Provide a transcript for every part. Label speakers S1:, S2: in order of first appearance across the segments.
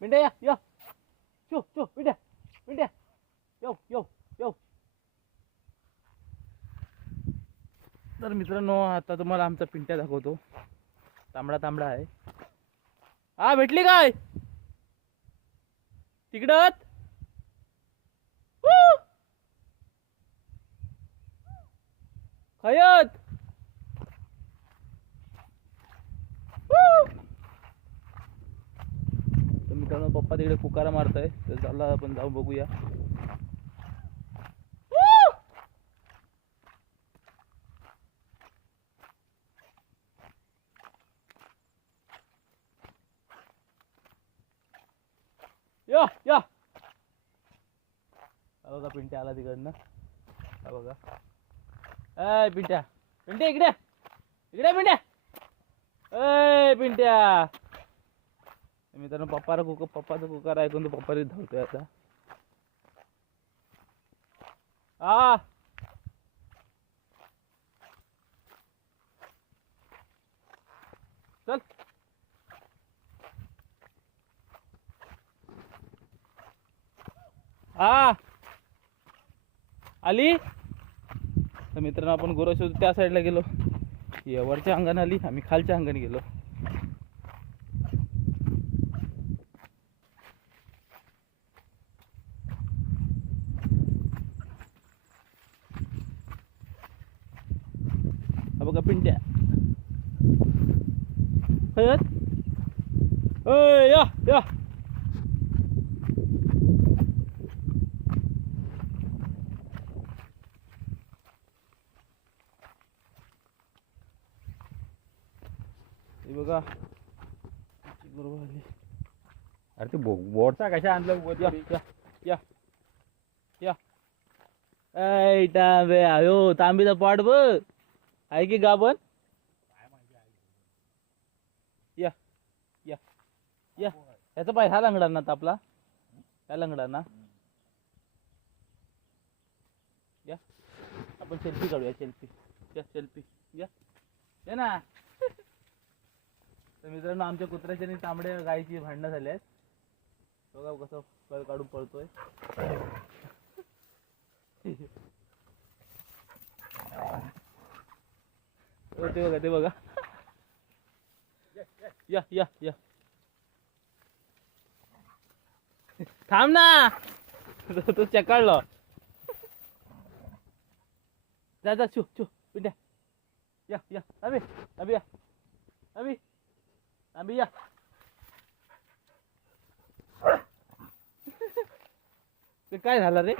S1: पिंट्या या या show show Pintya Pintya यो यो यो तर मित्रांनो आता तुम्हाला आमचा पिंट्या दाखवतो. तांबडा तांबडा आहे. हा भेटली काय? तिकडत खयत तर मित्रांनो पप्पा तिकडे पुकारा मारताय तर चला आपण जाऊ बघूया. या या. बघा पिंट्या आला तिकडनं. हा बघा. अय पिंट्या. पिंट्या इकडे. इकडे पिंट्या. अय पिंट्या. मित्रांनो पप्पाला कुकर पप्पाचा कुकार ऐकून तो पप्पा धावतोय आता. हा चल. हा आली? तर मित्रांनो आपण गुरु शोध त्या साईडला गेलो. येवरच्या अंगण अंगाने आली आम्ही खालच्या अंगाने गेलो. పిండే Hayat. Hey, ja, ja. बघा बरोबर आली
S2: अरे ते बो बोटचा कशा आणलं बोट
S1: या या या ऐ तांबे आयो तांबीचा पाट बघ आहे की गाभण? या या या. ह्याचा पाय ह्या लंगडा ना आपला ह्या लंगडा ना या. आपण सेल्फी काढूया सेल्फी या सेल्फी या. या ना. तर मित्रांनो आमच्या कुत्र्याच्या आणि तांबड्या गायची भांडणं झाली आहेत. बघा कसं काढून पळतोय. 뜨거가 뜨거가 야야야 tham na. 짝갈러 자자 추추 bên đây. Dạ dạ. Làm đi làm đi làm đi. Làm đi dạ ते काय झालं रे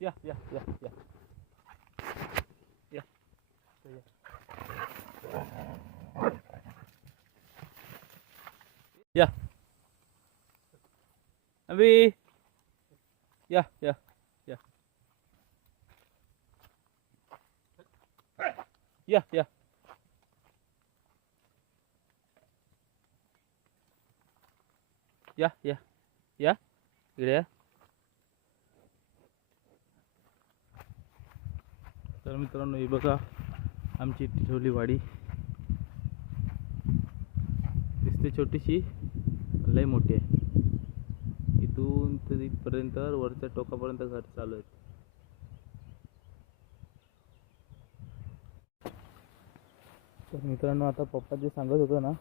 S1: या या या या या अभि या या या या या या या या इकडे या तर मित्रांनो ही बघा आमची ठेवली वाडी. दिसते छोटीशी लय मोठी आहे. इथून तर इथपर्यंत वरच्या टोकापर्यंत घर चालू आहेत. तर मित्रांनो आता पप्पा जे सांगत होतं ना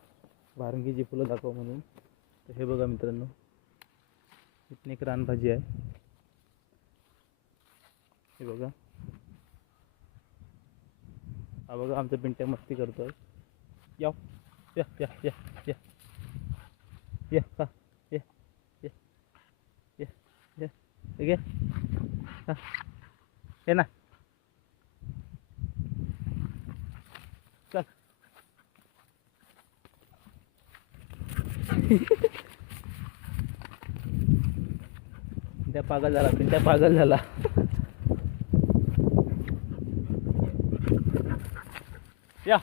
S1: भारंगीची फुलं दाखव म्हणून तर हे बघा मित्रांनो इथून एक रानभाजी आहे. हे बघा. हा बघा आमचा पिंट्या मस्ती करतोय. या या या या या. या हा या या या या. हे हा. हे ना. चल. पागल झाला पिंट्या पागल झाला. या.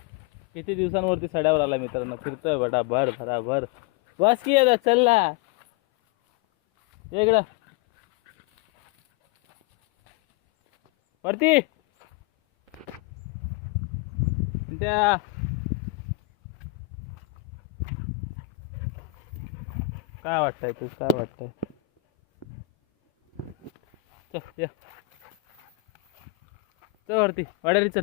S1: किती दिवसांवरती सड्यावर आला मित्रांनो? फिरतोय बडा भर भरा भर. बस की आता चलला ये इकडं. वरती. त्या. काय वाटतंय तू? काय वाटतंय? चल या. चल वरती. वाड्यारी चल.